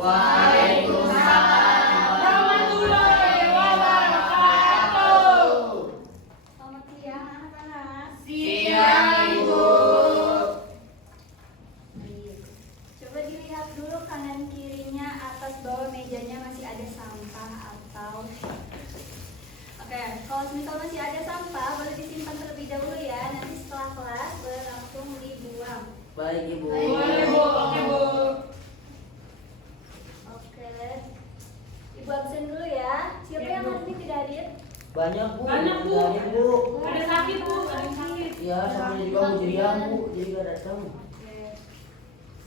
Waalaikumsalam warahmatullahi wabarakatuh. Selamat siang anak-anak. Siang Ibu. Coba dilihat dulu kanan kirinya, atas bawah mejanya masih ada sampah atau Oke, kalau misal masih ada sampah boleh disimpan terlebih dahulu ya. Nanti setelah kelas boleh langsung dibuang. Baik Ibu. Boleh Bu, oke Bu. Oke. Ibu absen dulu ya. Siapa yang hari ini tidak hadir? Banyak Bu. Banyak, Bu. Banyak, Bu. Ada sakit Bu, ada yang sakit. Iya, sama juga Bu Jiriah Bu, jadi gak datang. Oke.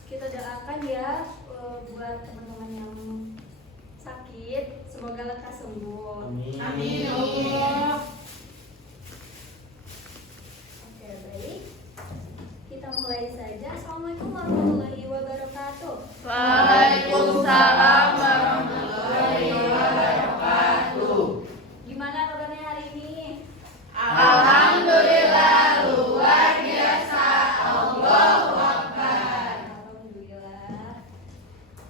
Kita doakan ya buat teman-teman yang sakit, semoga lekas sembuh. Amin. Amin ya Allah. Oke, baik. Kita mulai saja. Assalamualaikum warahmatullahi wabarakatuh. Waalaikumsalam warahmatullahi wabarakatuh. Gimana kabarnya hari ini? Alhamdulillah luar biasa. Allahu Akbar. Alhamdulillah.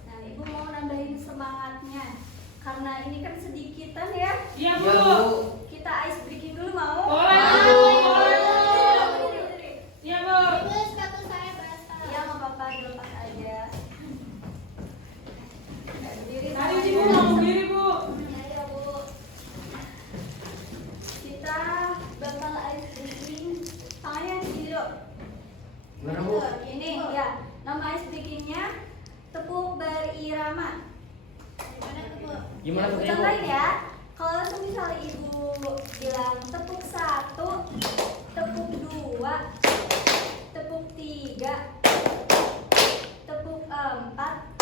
Nah, Ibu mau nambahin semangatnya. Karena ini kan sedikitan ya. Iya Ya Bu. Bu. Kita ice breaking dulu mau? Boleh Ayo. Bu, boleh Bu. Iya Bu. Ya, nggak apa-apa, dilepas aja. Berdiri Tadi semuanya. Ibu mau berdiri Bu. Ya, Bu. Kita bakal ice breaking. Tangannya di sini dulu. Gimana Bu? Ini ya, nama ice breakingnya tepuk berirama. Gimana Bu? Contohin ya, kalau misalnya Ibu bilang tepuk 1, tepuk 2, tepuk 3, tepuk 4.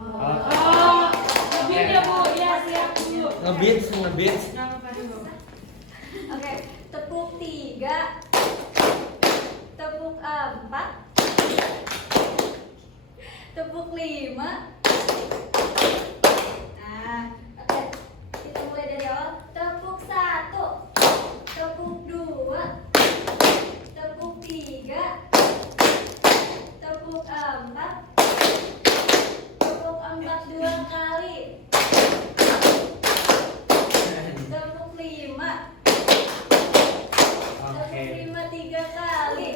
Oh, ngebeat ya Bu. Iya siap Bu. Ngebeats. Jangan lupa Bu. Oke, tepuk 3, tepuk 4, tepuk 5. Nah, oke. Kita mulai dari awal. Tepuk 1, tepuk 2, tepuk 3, tepuk 4, tepuk 4 2 kali, tepuk 5, tepuk 5 3 kali.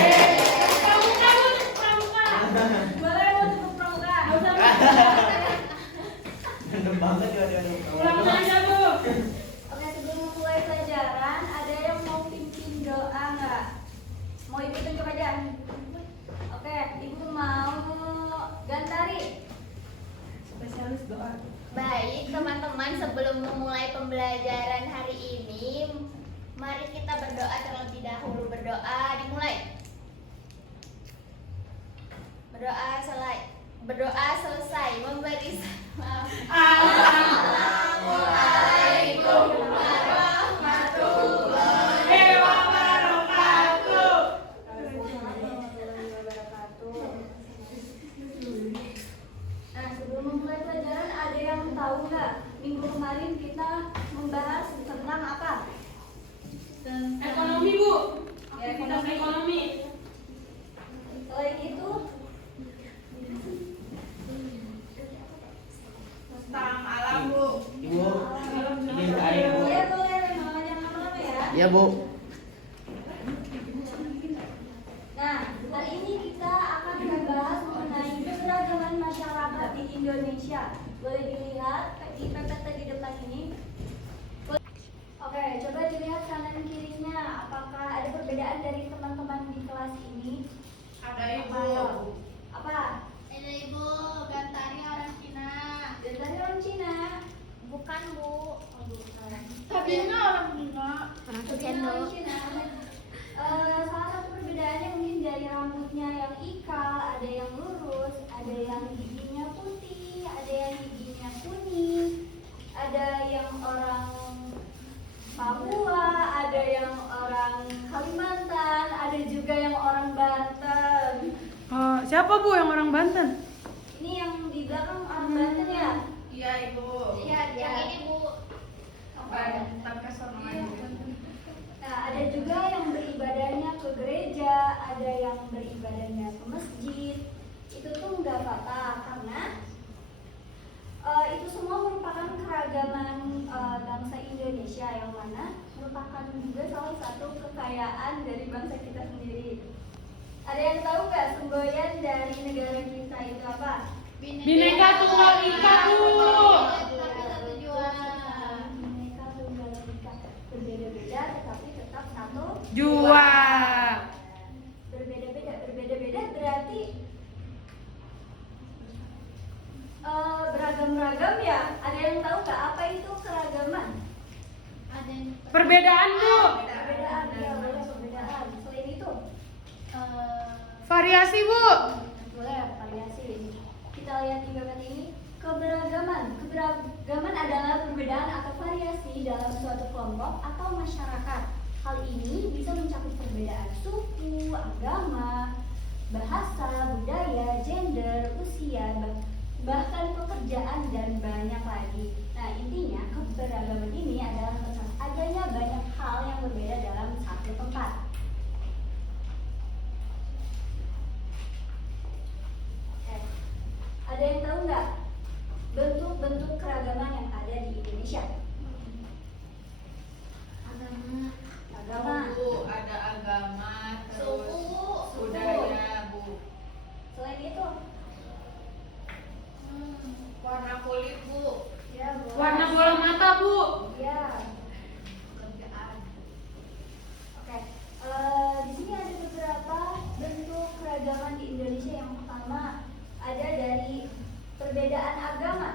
Pramuka Bu, pramuka. Boleh mau tepuk pramuka? Nggak usah Bu. Ganteng banget ya dia. Pulang aja Bu. Oke, sebelum memulai pelajaran, ada yang mau pimpin doa nggak? Mau Ibu tunjuk aja? Oke, Ibu mau Gantari. Spesialis doa. Baik teman-teman, sebelum memulai pembelajaran hari ini, mari kita berdoa terlebih dahulu. Berdoa dimulai. Berdoa selesai. Memberi salam. Assalamualaikum warahmatullahi wabarakatuh. Nah, sebelum memulai pelajaran, ada yang tahu nggak? Minggu kemarin kita membahas tentang apa? Ekonomi Bu. Ya, Aktivitas ekonomi. Selain itu, Tentang alam Bu. Ibu. Ini air Bu. ya boleh jangan lama-lama ya. Iya Bu. Nah, hari ini kita akan membahas mengenai keberagaman masyarakat di Indonesia. Boleh dilihat di PPT di depan ini. Oke, coba dilihat kanan kirinya. Apakah ada perbedaan dari teman-teman di kelas ini? Ada Ibu. Ayo. Apa? Ada Ibu, Gantari orang Cina. Dari orang Cina. Bukan Bu. Oh, bukan. Sabina orang Cina. Dari orang Cina. Salah satu perbedaannya mungkin dari rambutnya yang ikal, ada yang lurus, ada yang giginya putih, ada yang giginya kuning, ada yang orang Papua, ada yang orang Kalimantan, ada juga yang orang Banten. Siapa Bu yang orang Banten? Ini yang di belakang orang Banten ya? Iya Ibu. Iya, yang ini Bu. Apa? Tapi Nah, ada juga yang beribadahnya ke yang beribadahnya ke masjid, itu tuh nggak apa-apa karena itu semua merupakan keragaman bangsa Indonesia yang mana merupakan juga salah satu kekayaan dari bangsa kita sendiri. Ada yang tahu nggak semboyan dari negara kita itu apa? Bhinneka Tunggal Ika, Bu. Bineka Tunggal Ika. Berbeda-beda tetapi tetap satu Jua. berbeda-beda berarti beragam-ragam ya. Ada yang tahu nggak apa itu keragaman? Perbedaan, Bu. Perbedaan ya, boleh perbedaan. Selain itu Variasi, Bu. boleh variasi. Kita lihat di gambar ini, keberagaman adalah perbedaan atau variasi dalam suatu kelompok atau masyarakat. Hal ini bisa mencakup perbedaan suku, agama, bahasa, budaya, gender, usia, bahkan pekerjaan dan banyak lagi. Nah, intinya keberagaman ini adalah tentang adanya banyak hal yang berbeda dalam satu tempat. Ada yang tahu nggak bentuk-bentuk keragaman yang ada di Indonesia? Agama. Bu, ada agama, terus Suku. budaya, Bu. Selain itu, Warna kulit, Bu. ya boleh. Warna bola mata, Bu. Ya. Kerjaan. Oke. Di sini ada beberapa bentuk keragaman di Indonesia. Yang pertama ada dari perbedaan agama.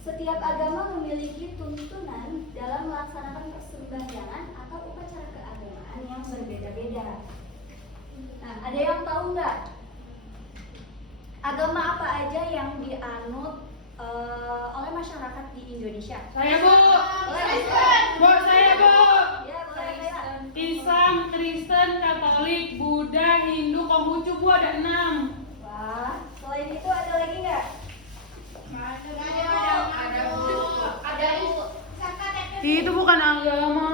Setiap agama memiliki tuntunan dalam melaksanakan persembahyangan atau upacara keagamaan yang berbeda-beda. Nah, ada yang tahu nggak agama apa aja yang dianut oleh masyarakat di Indonesia? Saya, Bu. Boleh. Bu, saya, Bu. Ya, boleh, Kayla. Islam, Kristen, Katolik, Buddha, Hindu, Konghucu, Bu, ada 6. Wah, selain itu ada lagi nggak? Ada, Bu. Ada Bu. Itu bukan agama.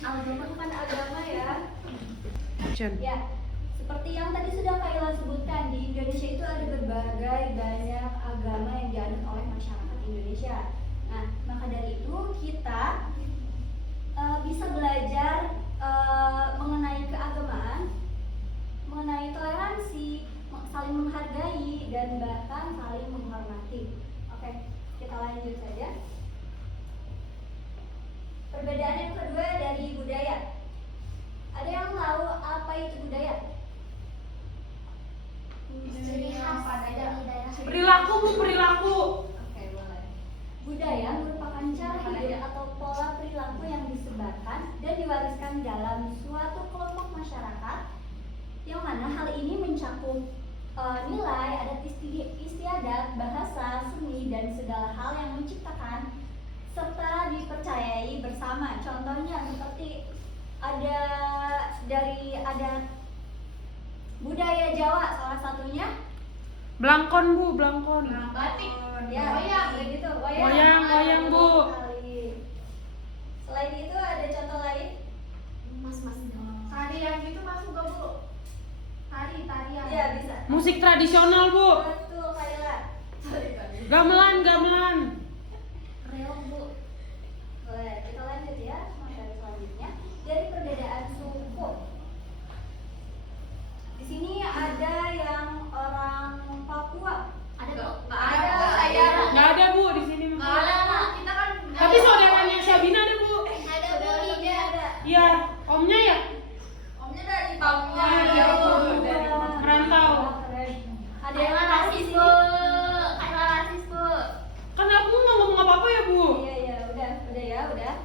Agama bukan agama ya. Jen. Ya, seperti yang tadi sudah Kayla sebutkan, di Indonesia itu ada berbagai banyak agama yang dianut oleh masyarakat Indonesia. Nah, maka dari itu kita bisa belajar mengenai keagamaan, mengenai toleransi, saling menghargai, dan bahkan saling menghormati. Oke, kita lanjut saja. Perbedaan yang kedua dari budaya. Ada yang tahu apa itu budaya? Ciri khas dari daerah. Perilaku, Bu, perilaku. Oke, boleh. Budaya merupakan cara hidup atau pola perilaku yang disebarkan dan diwariskan dalam suatu kelompok masyarakat, yang mana hal ini mencakup nilai, adat istiadat, bahasa, seni, dan segala hal yang menciptakan serta dipercayai bersama. Contohnya seperti ada dari adat budaya Jawa, salah satunya Blangkon, Bu, blangkon. Batik. ya, Wayang. begitu, Wayang, Bu. Sekali. Selain itu ada contoh lain? Mas. Tari yang gitu masuk gak, Bu? Tarian. Iya, bisa. Musik tradisional, Bu. Betul, Kayla. Gamelan. Reok, Bu. Boleh, kita lanjut ya materi selanjutnya. Dari perbedaan suku. Di sini ada yang orang Papua. Ada Bu. Nggak ada, Bu. Saya. Nggak ada, Bu, di sini mah. Nggak ada, Bu. Kita kan Tapi saudaranya Syabina ada, Bu. Ada Bu Saudaranya Lida. ada. Iya, omnya ya? omnya dari Papua. Iya, Bu. dari merantau. Keren. Ada Ada yang yang rasis Bu. Ada rasis Bu. Kan aku nggak ngomong apa-apa ya, Bu. Iya, udah.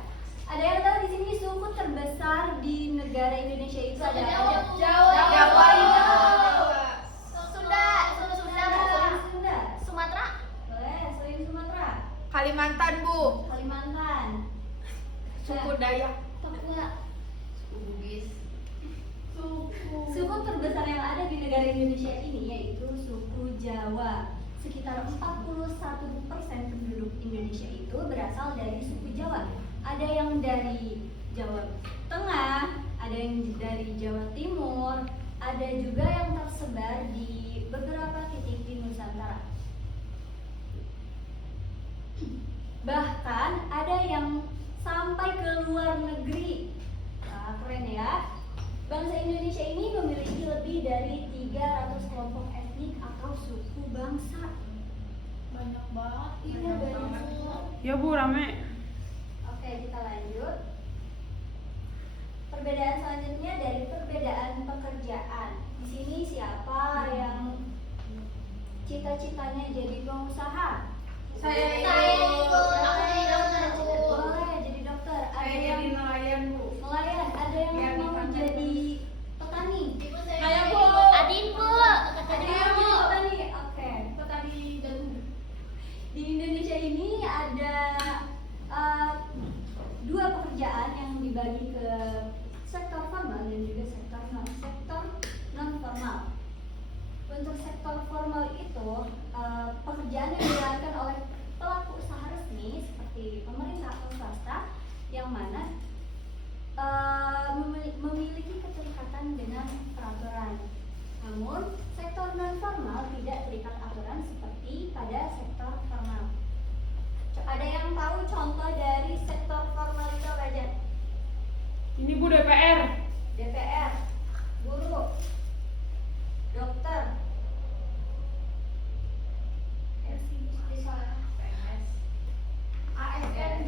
Ada yang tahu di sini suku terbesar di negara Indonesia itu ada Jawa, apa? Bu. Jawa. Jawa. Sunda Bu. Selain Sunda. Sumatera. Boleh, selain Sumatera. Kalimantan, Bu. Kalimantan. Suku Dayak. Papua. Suku Bugis. Suku terbesar yang ada di negara Indonesia ini yaitu suku Jawa. Sekitar 41% penduduk Indonesia itu berasal dari suku Jawa. Ada yang dari Jawa Tengah, ada ada yang dari Jawa Timur, ada juga yang tersebar di beberapa titik di Nusantara. Bahkan ada yang sampai ke luar negeri. Nah, keren ya. Bangsa Indonesia ini memiliki lebih dari 300 kelompok etnik atau suku bangsa. Banyak banget. Iya, banyak banget. Ya Bu, rame. Oke, kita lanjut. Perbedaan selanjutnya dari perbedaan pekerjaan. Di sini siapa yang cita-citanya jadi pengusaha? Saya Ibu. Aku jadi dokter, Bu. Boleh jadi dokter. Ada Saya yang jadi nelayan, Bu. nelayan, ada yang Biar mau dipakai jadi petani. Ibu saya Kayak jadi Bu. Adin, Bu. Ada yang jadi petani. Oke. Petani jagung. Di Indonesia ini ada dua pekerjaan yang dibagi ke sektor formal dan juga sektor non formal. Untuk sektor formal itu pekerjaan yang dilakukan oleh pelaku usaha resmi seperti pemerintah atau swasta yang mana memiliki keterikatan dengan peraturan. Namun sektor non formal tidak terikat aturan seperti pada sektor formal. Ada yang tahu contoh dari sektor formal itu apa aja? Ini Bu DPR. DPR, guru, dokter, ASN.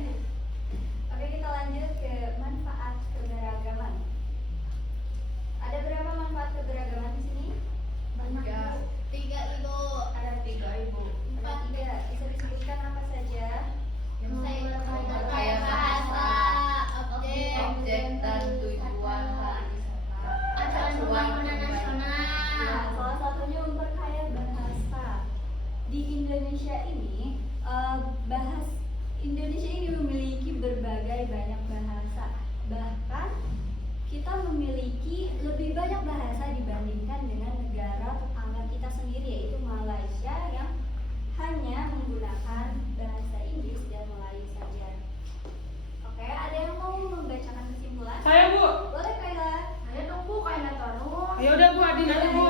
Oke, kita lanjut ke manfaat keberagaman. Ada berapa manfaat keberagaman di sini? Tiga. 3, Ibu. Ada 3, Ibu. Ada 3. Bisa disebutkan apa saja? Saya Kayak bahasa, Objek dan tujuan acara pembangunan Ya, nasional. salah satunya memperkaya bahasa. Di Indonesia ini, Indonesia ini memiliki berbagai banyak bahasa. Bahkan kita memiliki lebih banyak bahasa dibandingkan dengan negara tetangga kita sendiri, yaitu Malaysia yang hanya menggunakan bahasa Inggris dan Melayu saja. Oke, ada yang mau membacakan kesimpulan? Saya Bu. Boleh, Kaila. Ayo dong, Bu, kayak terus. Ayo udah Bu, Adin aja Bu.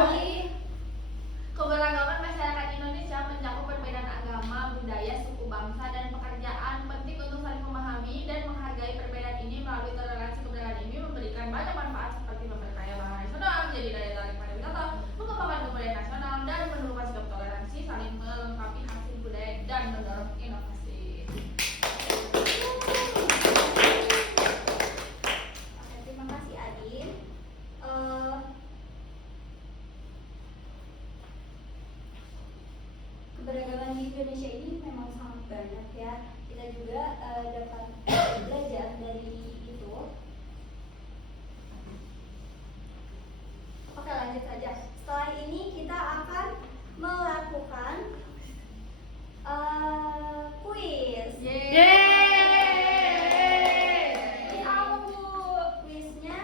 Keberagaman masyarakat Indonesia mencakup perbedaan agama, budaya, suku bangsa, dan pekerjaan. Penting untuk saling memahami dan menghargai perbedaan ini. Melalui toleransi keberagaman ini memberikan banyak manfaat seperti memperkaya bahasa nasional, menjadi daya tarik pariwisata, mengembangkan kebudayaan nasional, dan menumbuhkan sikap toleransi, saling melengkapi hasil budaya, dan mendorong inovasi. Oke, terima kasih Adin. Keberagaman di Indonesia ini memang sangat banyak ya. Kita juga dapat belajar dari itu. Oke, lanjut saja. Setelah ini kita akan melakukan kuis. Ini apa Bu? Kuisnya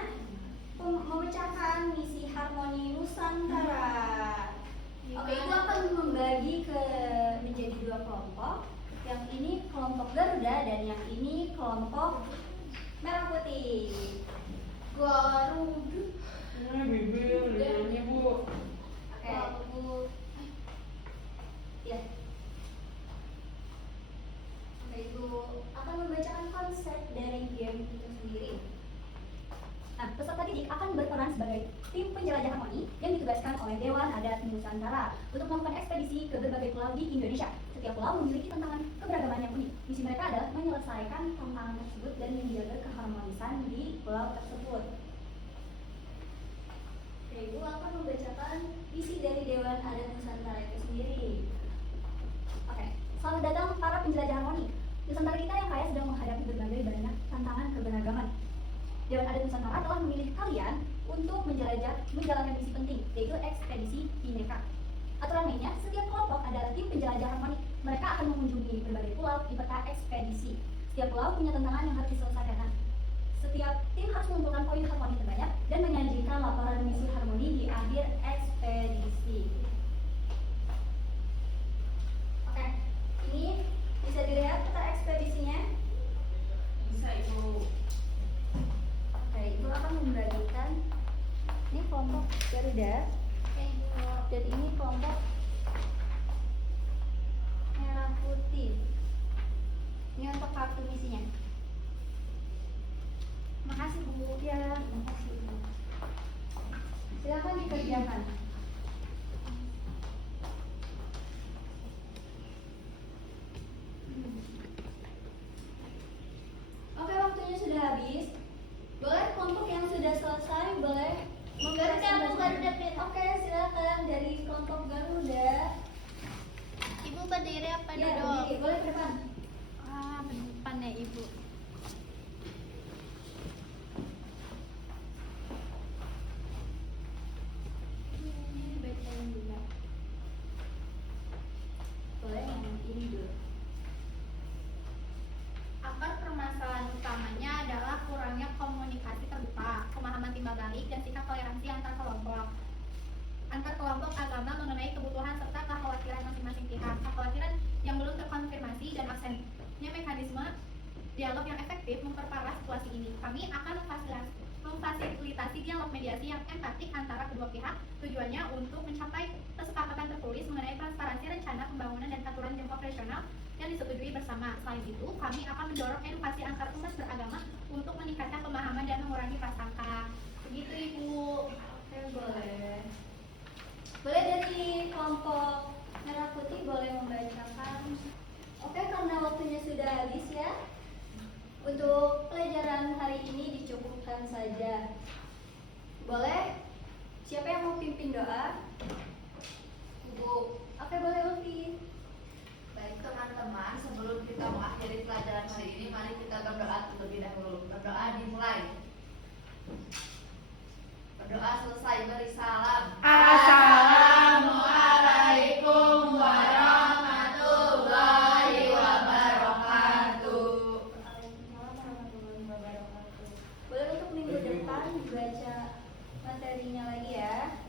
memecahkan misi harmoni Nusantara. Oke, itu akan membagi menjadi 2 kelompok. Yang ini kelompok Garuda dan yang ini kelompok Merah Putih. Garuda. Ini bibir, ini Bu. Oke, Bu. Ya. Oke, Ibu akan membacakan konsep dari game itu sendiri. Nah, peserta didik akan berperan sebagai tim penjelajah harmoni yang ditugaskan oleh Dewan Adat Nusantara untuk melakukan ekspedisi ke berbagai pulau di Indonesia. Setiap pulau memiliki tantangan keberagaman yang unik. Misi mereka adalah menyelesaikan tantangan tersebut dan menjaga keharmonisan di pulau tersebut. Oke, Ibu akan membacakan misi dari Dewan Adat Nusantara itu sendiri. Oke, selamat datang para penjelajah harmoni. Nusantara kita yang kaya sedang menghadapi berbagai banyak tantangan keberagaman. Dewan Adat Nusantara telah memilih kalian untuk menjalankan misi penting, yaitu ekspedisi Bhinneka. Aturan mainnya, setiap kelompok adalah tim penjelajah harmoni. Mereka akan mengunjungi berbagai pulau di peta ekspedisi. Setiap pulau punya tantangan yang harus diselesaikan. Nah, setiap tim harus mengumpulkan poin harmoni terbanyak dan menyajikan laporan misi harmoni di akhir ekspedisi. Oke, ini bisa dilihat peta ekspedisinya. Bisa, Ibu. Oke, Ibu akan membagi Garuda. Oke, Ibu. Dan ini kelompok merah putih. Ini untuk kartu misinya. Makasih, Bu. Ya, makasih. Silakan dikerjakan. Oke, waktunya sudah habis. Boleh kelompok yang sudah selesai boleh Garuda, Bu, Garuda, Pin. Oke, silakan dari kelompok Garuda. Ibu berdiri apa Ya, duduk? berdiri. Boleh ke depan. Ah, depan ya, Ibu. Ini bacain dulu. Boleh yang ini dulu. Akar permasalahan utamanya adalah kurangnya komunikasi terbuka, pemahaman timbal balik, dan sikap toleransi antar kelompok agama mengenai kebutuhan serta kekhawatiran masing-masing pihak. Kekhawatiran yang belum terkonfirmasi dan absennya mekanisme dialog yang efektif memperparah situasi ini. Kami akan memfasilitasi dialog mediasi yang empatik antara kedua pihak, tujuannya untuk mencapai kesepakatan tertulis mengenai transparansi rencana pembangunan dan aturan jangka operasional yang disetujui bersama. Selain itu, kami akan mendorong edukasi antar umat beragama untuk meningkatkan pemahaman dan mengurangi prasangka. Begitu, Ibu. Oke, boleh. Boleh dari kelompok merah putih boleh membacakan. Oke, karena waktunya sudah habis ya. Untuk pelajaran hari ini dicukupkan saja. Boleh? Siapa yang mau pimpin doa? Bu. Oke, boleh Ulfi. Baik teman-teman, sebelum kita mengakhiri pelajaran hari ini, mari kita berdoa terlebih dahulu. Berdoa dimulai. Berdoa selesai, beri salam. Assalamualaikum warahmatullahi wabarakatuh. Waalaikumsalam warahmatullahi wabarakatuh. Boleh untuk minggu depan dibaca materinya lagi ya.